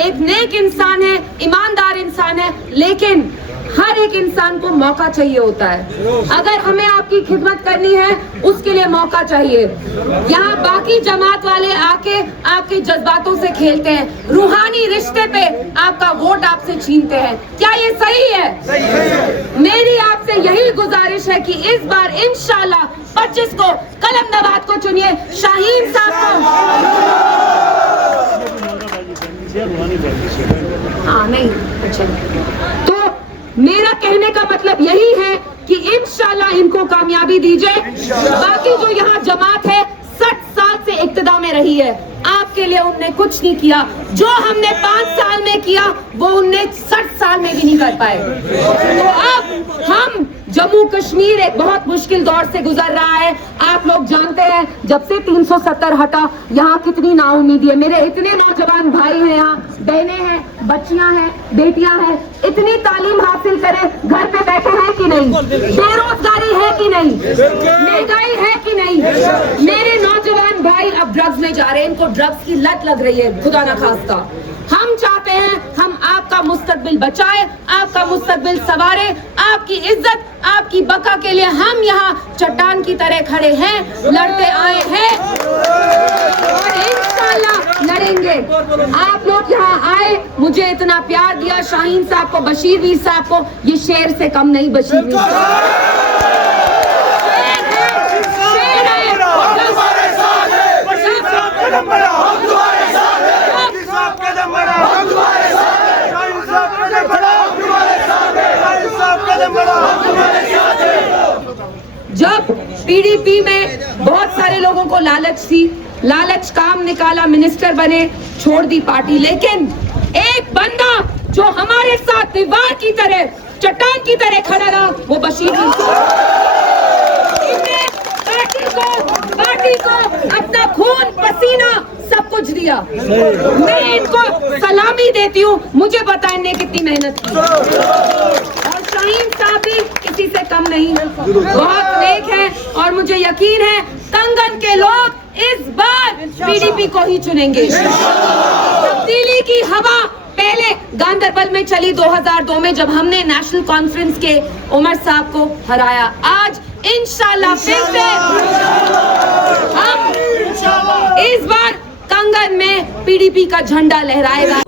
एक नेक इंसान है, ईमानदार इंसान है, लेकिन हर एक इंसान को मौका चाहिए होता है। अगर हमें आपकी खिदमत करनी है उसके लिए मौका चाहिए। यहाँ बाकी जमात वाले आके आपके जज्बातों से खेलते हैं, रूहानी रिश्ते पे आपका वोट आपसे छीनते हैं। क्या ये सही है? मेरी आपसे यही गुजारिश है कि इस बार इंशाल्लाह 25 को कलमदाबाद को चुनिए, शाहीन साहब को। हाँ नहीं, अच्छा तो मेरा कहने का मतलब यही है कि इंशाल्लाह इनको कामयाबी दीजिए। बाकी जो यहाँ जमात है 60 साल से इक्तिदा में रही है, आपके लिए उनने कुछ नहीं किया। जो हमने 5 साल में किया वो उनने 60 साल में भी नहीं कर पाए। तो अब हम जम्मू कश्मीर एक बहुत मुश्किल दौर से गुजर रहा है। आप लोग जानते हैं जब से 370 हटा यहाँ कितनी नाउमीदी है। मेरे इतने नौजवान भाई हैं, यहाँ बहनें हैं, बच्चियां हैं, बेटियां हैं, इतनी तालीम हासिल करें, घर पे बैठे हैं कि नहीं, बेरोजगारी है कि नहीं, महंगाई है कि नहीं। मेरे नौजवान भाई अब ड्रग्स में जा रहे हैं, इनको ड्रग्स की लत लग रही है, खुदा ना खास्ता। हम चाहते हैं हम आपका मुस्तकबिल बचाए, आपका मुस्तकबिल सवारे, आपकी इज्जत, आपकी बका के लिए हम यहाँ चट्टान की तरह खड़े हैं, लड़ते आए हैं और इंशाल्लाह लड़ेंगे। आप लोग यहाँ आए, मुझे इतना प्यार दिया, शाहीन साहब को, बशीर वीर साहब को, ये शेर से कम नहीं। बशीर वीर जब पीडीपी में बहुत सारे लोगों को लालच थी, लालच काम निकाला, मिनिस्टर बने, छोड़ दी पार्टी, लेकिन एक बंदा जो हमारे साथ दीवार की तरह, चट्टान की तरह खड़ा रहा, वो बशीर पार्टी को अपना खून पसीना सब कुछ दिया। मैं इनको सलामी देती हूँ, मुझे पता है इन्हें कितनी मेहनत की। और शाहीन साहब भी किसी से कम नहीं, बहुत नेक है और मुझे यकीन है कंगन के लोग इस बार पीडीपी को ही चुनेंगे। तब्दीली की हवा पहले गांधरबल में चली 2002 में जब हमने नेशनल कॉन्फ्रेंस के उमर साहब को हराया। आज इंशाल्लाह फिर से हम इस बार कंगन में पीडीपी का झंडा लहराएगा।